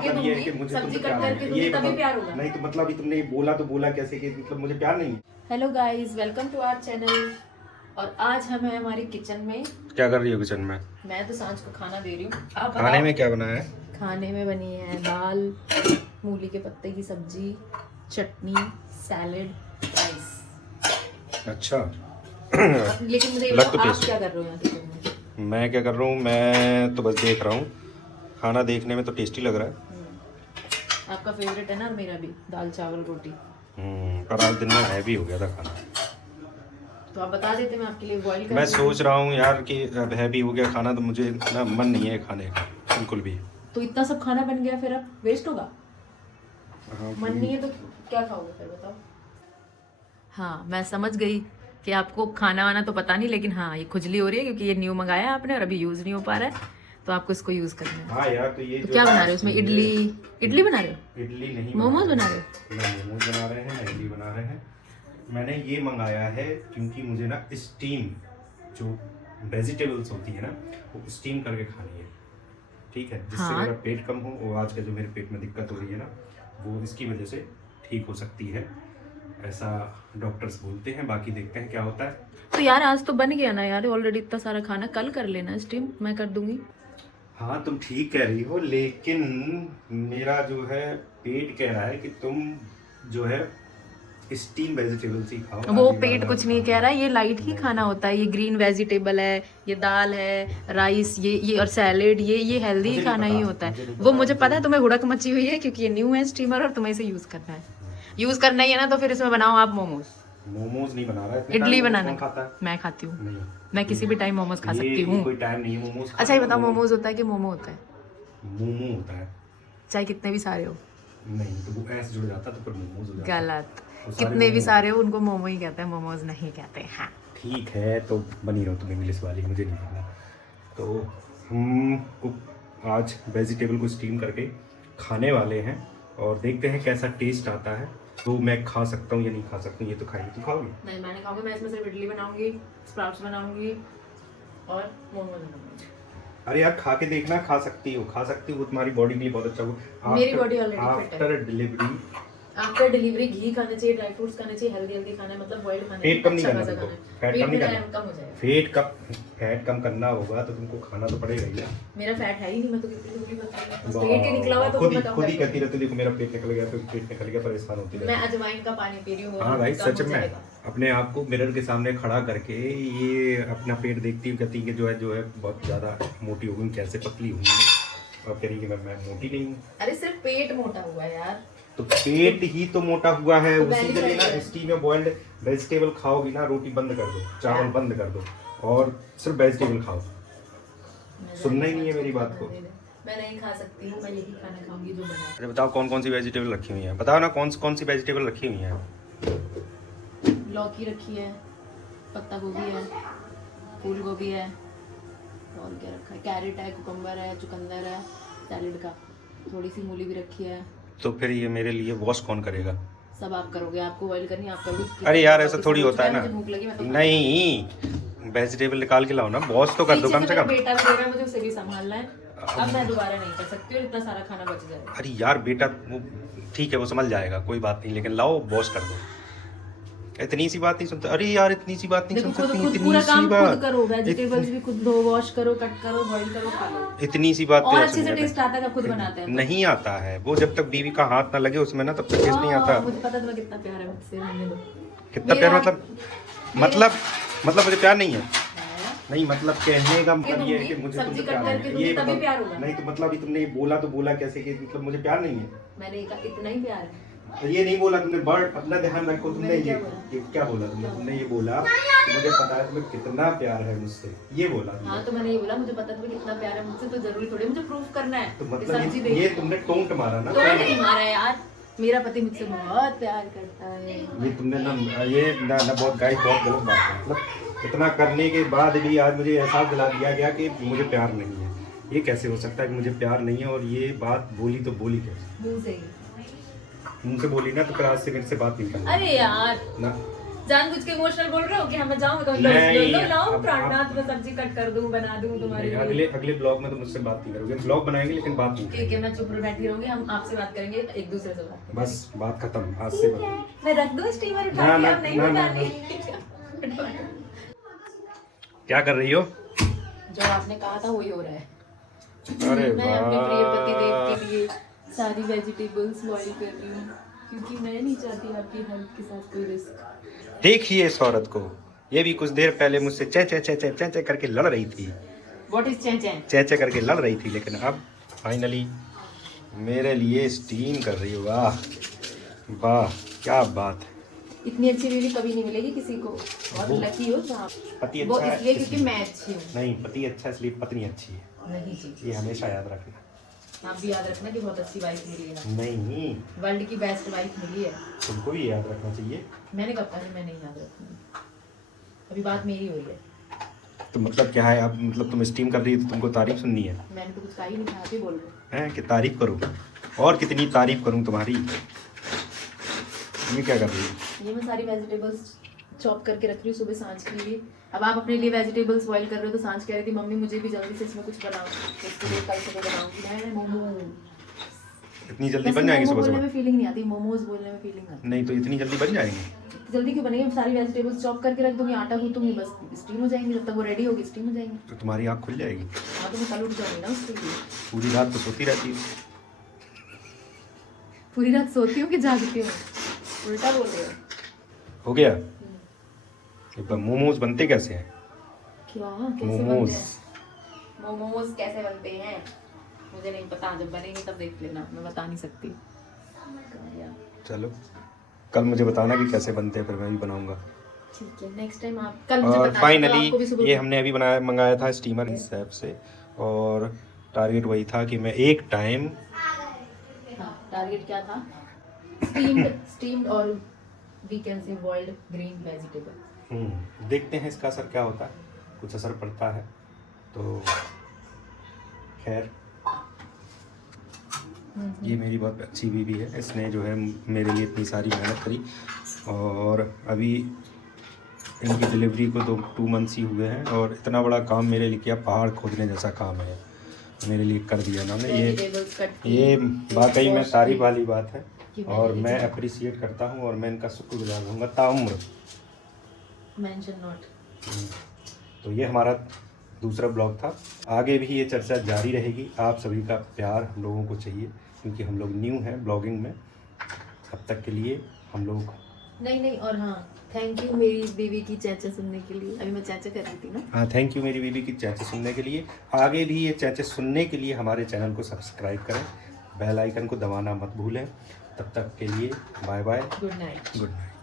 मतलब ये है कि मुझे सब्जी तुमसे कट प्यार करके नहीं है। दूंगी ये तभी मतलब प्यार होगा। नहीं तो मतलब अभी तुमने ये बोला तो बोला कैसे कि मतलब मुझे प्यार नहीं है। Hello guys, welcome to our channel. और आज हम हैं हमारी किचन में। क्या कर रही हो किचन में? मैं तो सांझ को खाना दे रही हूँ। आप खाने बताओ। में क्या बना है? खाने में बनी है दाल, मूली के पत्ते की सब्जी, चटनी, सैलेड, राइस। अच्छा। लेकिन मुझे ये लग तो बताओ, आप टेस्टी। क्या कर रहे हो यहाँ किचन में? मैं क्या कर रहा हूँ? मैं तो बस देख रहा हूँ। खाना देखने में तो टेस्टी लग रहा है। आपका फेवरेट है ना, मेरा भी दाल चावल रोटी। पर आज दिन में हैवी हो गया था खाना। तो आप बता देते, मैं आपके लिए बॉईल कर मैं देती। सोच रहा हूँ यार कि अब हैवी हो गया खाना तो मुझे ना मन नहीं है खाने का बिल्कुल भी। तो इतना सब खाना बन गया, फिर अब वेस्ट होगा। हाँ, मन नहीं है तो क्या खाओगे फिर, बताओ। हाँ, मैं समझ गई कि आपको खाना वाना तो पता नहीं, लेकिन हाँ ये खुजली हो रही है क्योंकि ये न्यू मंगाया है आपने और अभी यूज़ नहीं हो पा रहा है, तो आपको इसको यूज़ करना है। हाँ यार, तो ये तो जो क्या बना रहे हो उसमें? इडली बना रहे हो? इडली नहीं मोमोज बना बना रहे रहे हैं। ना मोमोज बना रहे हैं ना इडली बना रहे हैं। मैंने ये मंगाया है क्योंकि मुझे ना स्टीम जो वेजिटेबल्स होती है ना वो स्टीम करके खानी है। ठीक है, जिससे हाँ। मेरा पेट कम हो और आज का जो मेरे पेट में दिक्कत हो रही है ना वो इसकी वजह से ठीक हो सकती है, ऐसा डॉक्टर्स बोलते हैं। बाकी देखते हैं क्या होता है। तो यार आज तो बन गया ना यार, ऑलरेडी इतना सारा खाना। कल कर लेना स्टीम, मैं कर दूंगी। हाँ तुम ठीक कह रही हो, लेकिन मेरा जो है पेट कह रहा है कि तुम जो है स्टीम वेजिटेबल्स ही खाओ। वो आज ये पेट वाला कुछ नहीं कह रहा है, ये लाइट ही खाना होता है। ये ग्रीन वेजिटेबल है, ये दाल है, राइस, ये और सैलेड, ये हेल्दी मुझे नहीं खाना पता, ही होता मुझे है। नहीं वो पता, मुझे पता है, तुम्हें हुड़क मची हुई है क्योंकि ये न्यू है स्टीमर और तुम्हें इसे यूज करना है। यूज करना ही है ना, तो फिर इसमें बनाओ आप मोमोज। मोमोज नहीं बना रहा है। इतने इडली टाइम मोमोज बनाना। कौन खाता है? मैं खाती हूँ। नहीं, मैं किसी भी टाइम मोमोज खा सकती ये हूँ। कोई टाइम नहीं है मोमोज अच्छा ये खाने का। बताओ, मोमोज होता है कि मोमो होता है? मोमो होता है। चाहे कितने भी सारे हो। नहीं तो वो ऐसे जुड़ जाता तो फिर मोमोज हो जाता। गलत। वो सारे कितने भी मोमो सारे हो उनको मोमो ही कहते हैं, मोमोज नहीं कहते हैं। ठीक है, तो बनी रहो तुम इंग्लिश वाली, मुझे नहीं पता। तो हम कुक आज वेजिटेबल को स्टीम करके खाने वाले हैं और देखते हैं कैसा टेस्ट आता है। तो मैं खा सकता हूँ या नहीं खा सकता हूँ, ये तो खाएगी। तू खाओगी? नहीं, मैं नहीं खाऊंगी। मैं इसमें सिर्फ इडली बनाऊंगी, स्प्राउट्स बनाऊंगी और मोमोज बनाऊंगी। अरे यार खा के देखना, खा सकती हो, खा सकती हो, वो तुम्हारी बॉडी के लिए बहुत अच्छा हो। मेरी body already fit है। आफ्टर डिलीवरी आफ्टर डिलीवरी घी खाने चाहिए, ड्राई फ्रूट्स खाने चाहिए, हेल्दी खाना है, मतलब बॉइल्ड खाना है। पेट कम नहीं अच्छा करना खासा तुमको, खाना है। फैट पेट कम नहीं मेरा करना। कम हो जाएगा। फैट कम करना होगा तो तुमको खाना तो पड़ेगा ही ना। मेरा फैट है ही नहीं, मैं तो कितनी दुबली पतली हूं। बस पेट ही निकला हुआ है तो खुद मैं ही कम खुद ही कर कहती दूंगी। रहती, देखो मेरा पेट निकल गया, तो पेट निकल गया, परेशान होती मैं रहती। अजवाइन का पानी पी रही हूँ। हाँ भाई, कम सच हो में जाएगा। अपने आप को मिरर के सामने खड़ा करके ये अपना पेट देखती हूँ, कहती है कि जो है बहुत ज़्यादा मोटी हो गई, कैसे पतली हुई है। और कह रही है कि मैं मोटी नहीं हूँ। अरे सिर्फ पेट मोटा हुआ है यार। तो पेट ही तो मोटा हुआ है, तो उसी के लिए ना है। स्टीम में बॉइल्ड वेजिटेबल खाओगी ना, रोटी बंद कर दो, चावल बंद कर दो और सिर्फ वेजिटेबल खाओ। सुनना ही नहीं है मेरी बात को। मैं नहीं खा सकती हूँ, मैं यही खाना खाऊंगी जो बना है। अरे बताओ कौन कौन सी वेजिटेबल रखी हुई है, बताओ ना कौन सी वेजिटेबल रखी हुई है। लौकी रखी है, पत्ता गोभी है, फूल गोभी है, और क्या रखा है? कैरेट है, कुकम्बर है, चुकंदर है, सैलेड का, थोड़ी सी मूली भी रखी है। तो फिर ये मेरे लिए वॉश कौन करेगा? सब आप करोगे, आपको बॉईल करनी है, आप करोगे। अरे यार ऐसा थोड़ी होता है ना। मुझे भूख लगी, मैं तो नहीं, वेजिटेबल निकाल के लाओ ना, वॉश तो कर दो कम से कम। बेटा भी दे रहा है, मुझे उसे भी संभालना है। अब मैं दोबारा नहीं कर सकती हूँ, इतना सारा खाना बच जाएगा। अरे यार बेटा वो ठीक है, वो समझ जाएगा, कोई बात नहीं, लेकिन लाओ वॉश कर दो। इतनी सी बात नहीं सुनते? अरे यार इतनी सी बात नहीं सुन सकती, खुद इतनी पूरा सी काम खुद बात, करो, वेजिटेबल्स भी खुद धो, वॉश करो, कट करो, बॉईल करो, खा लो। इतनी सी बात और तो अच्छे से सुन टेस्ट लेते। आता है जब खुद बनाते हैं तो। नहीं आता है वो, जब तक बीवी का हाथ ना लगे उसमें ना, तब तक टेस्ट नहीं आता। मुझे पता तुम्हें कितना प्यार है मुझसे, रहने दो। कितना प्यार मतलब मुझे प्यार नहीं है। नहीं मतलब कहने का मतलब ये है कि मुझे सब्जी तुमसे कट प्यार करके नहीं है। दूंगी ये तभी मतलब प्यार होगा। नहीं तो मतलब अभी तुमने ये बोला तो बोला कैसे कि मतलब मुझे प्यार नहीं है। मैंने कहा इतना ही प्यार है। ये नहीं बोला तुमने, बर्ड अपना ध्यान रखो। तुमने मैंने ये क्या बोला तुमने ये बोला कि मुझे पता है तुम्हें कितना प्यार है मुझसे, ये बोला तुमने। हाँ तो मैंने ये बोला मुझे पता है तुम्हें कितना प्यार है मुझसे, तो जरूरी थोड़ी मुझे प्रूफ करना है। तो सब्जी मतलब देख। ये तुमने टोंट मारा ना। तो नहीं मारा है यार, मेरा पति मुझसे बहुत प्यार करता है। ये तुमने ना बहुत गाइस, बहुत गलत बात है। मतलब इतना करने के बाद भी आज मुझे एहसास दिला दिया गया कि मुझे प्यार नहीं है। ये कैसे हो सकता है कि मुझे प्यार नहीं है? और ये बात बोली तो बोली कैसे? मुंह से ही। मुंह से बोली ना, तो फिर आज से मेरे से बात नहीं करना अरे यार ना। जानबूझ के इमोशनल बोल रहे हो कि मैं जाऊँ नहीं, लाओ अब- प्राणनाथ में सब्जी कट कर दूं बना दूं तुम्हारे लिए। अगले अगले ब्लॉग में तो मुझसे बात नहीं करोगे, ब्लॉग बनाएंगे लेकिन बात नहीं ठीक है मैं चुप रह बैठी रहूंगी, हम आपसे बात करेंगे एक दूसरे से बात। बस बात खत्म, आज से बात। मैं रख दूं स्टीमर उठा ना, के, ना, अब नहीं ना, ना, बतानी। क्या कर रही हो? जो आपने कहा था वही हो रहा है। अरे मैं अपने प्रिय पतिदेव वाह, के लिए सारी वेजिटेबल्स बॉईल कर रही हूँ क्योंकि मैं नहीं चाहती आपकी हेल्थ के साथ कोई रिस्क। देखिए इस औरत को, ये भी कुछ देर पहले मुझसे चे चे चे चे चे चे करके लड़ रही थी, व्हाट इज चैन? चे चे करके लड़ रही थी, लेकिन अब फाइनली मेरे लिए स्टीम कर रही हो। वाह वाह, क्या बात है। इतनी अच्छी बीवी कभी नहीं मिलेगी किसी को, बहुत लकी हो आप। पति वो अच्छा है इसलिए क्योंकि मैं अच्छी हूँ। नहीं, पति अच्छा है इसलिए पत्नी अच्छी है, नहीं जी, ये हमेशा याद रखना। आप भी याद रखना कि बहुत अच्छी वाइफ मिली है, नहीं, वर्ल्ड की बेस्ट वाइफ मिली है। तुमको भी याद रखना चाहिए। मैंने कब कहा मैं नहीं याद रखूंगी, अभी बात मेरी हुई है। तो मतलब क्या है, अब मतलब तुम स्टीम कर रही है तो तुमको तारीफ सुननी है? मैंने तो कुछ कहा ही नहीं था, आप ही बोल रहे हो। हैं कि तारीफ करूं, और कितनी तारीफ करूं तुम्हारी। ये क्या कर रही है? ये मैं सारी वेजिटेबल्स चॉप करके रख रही हूँ सुबह सांझ के लिए। अब आप अपने लिए वेजिटेबल्स बॉईल कर रहे हो तो सांझ कह रही थी मम्मी मुझे भी जल्दी से इसमें कुछ बनाओ, तो इसके लिए कल सुबह बनाऊंगी मैं मोमो। इतनी जल्दी बन जाएंगी सुबह बोलने सुबह? में फीलिंग नहीं आती, मोमोज बोलने में फीलिंग आती। नहीं तो इतनी जल्दी बन जाएंगे? जल्दी क्यों बनेंगे, सारी वेजिटेबल्स चॉप करके रख दूंगी, आटा गूंथूंगी, बस स्टीम हो जाएंगी, जब तक वो रेडी होगी स्टीम हो जाएंगी। तो तुम्हारी आँख खुल जाएगी। हाँ तो मैं कल उठ जाऊंगी ना उसके लिए। पूरी रात तो सोती रहती है। पूरी रात सोती हूँ कि जागती हूँ? उल्टा बोल रहे हो। हो गया? एक बार मोमोज बनते कैसे हैं? क्या कैसे मोमोज। बनते हैं? मोमोज कैसे बनते हैं मुझे नहीं पता, जब बनेंगे तब देख लेना, मैं बता नहीं सकती। चलो कल मुझे बताना कि कैसे बनते हैं, फिर मैं भी बनाऊंगा। ठीक है, नेक्स्ट टाइम आप कल मुझे और बताना, तो आपको भी फाइनली सुबह ये हमने अभी मंगाया था स्टीमर इस ऐप से, और टारगेट वही था कि मैं एक टाइम, हाँ टारगेट क्या था? स्टीम्ड और we can say boiled green vegetable. देखते हैं इसका असर क्या होता है, कुछ असर पड़ता है तो खैर। ये मेरी बहुत अच्छी बीवी है, इसने जो है मेरे लिए इतनी सारी मेहनत करी, और अभी इनकी डिलीवरी को 2 मंथ्स ही हुए हैं, और इतना बड़ा काम मेरे लिए किया, पहाड़ खोदने जैसा काम है मेरे लिए कर दिया ना। ये वाकई में तारीफ वाली बात है, और मैं अप्रिसिएट करता हूँ, और मैं इनका शुक्रगुजार रहूँगा ताउम्र। Mention not. तो ये हमारा दूसरा ब्लॉग था, आगे भी ये चर्चा जारी रहेगी। आप सभी का प्यार हम लोगों को चाहिए, क्योंकि हम लोग न्यू हैं ब्लॉगिंग में। तब तक के लिए हम लोग नहीं और हाँ, थैंक यू मेरी बीवी की चर्चा सुनने के लिए। अभी मैं चर्चा कर रही थी ना। हाँ, थैंक यू मेरी बीवी की चर्चा सुनने के लिए। आगे भी ये चर्चा सुनने के लिए हमारे चैनल को सब्सक्राइब करें, बेल आइकन को दबाना मत भूलें। तब तक के लिए bye bye, good night. Good night.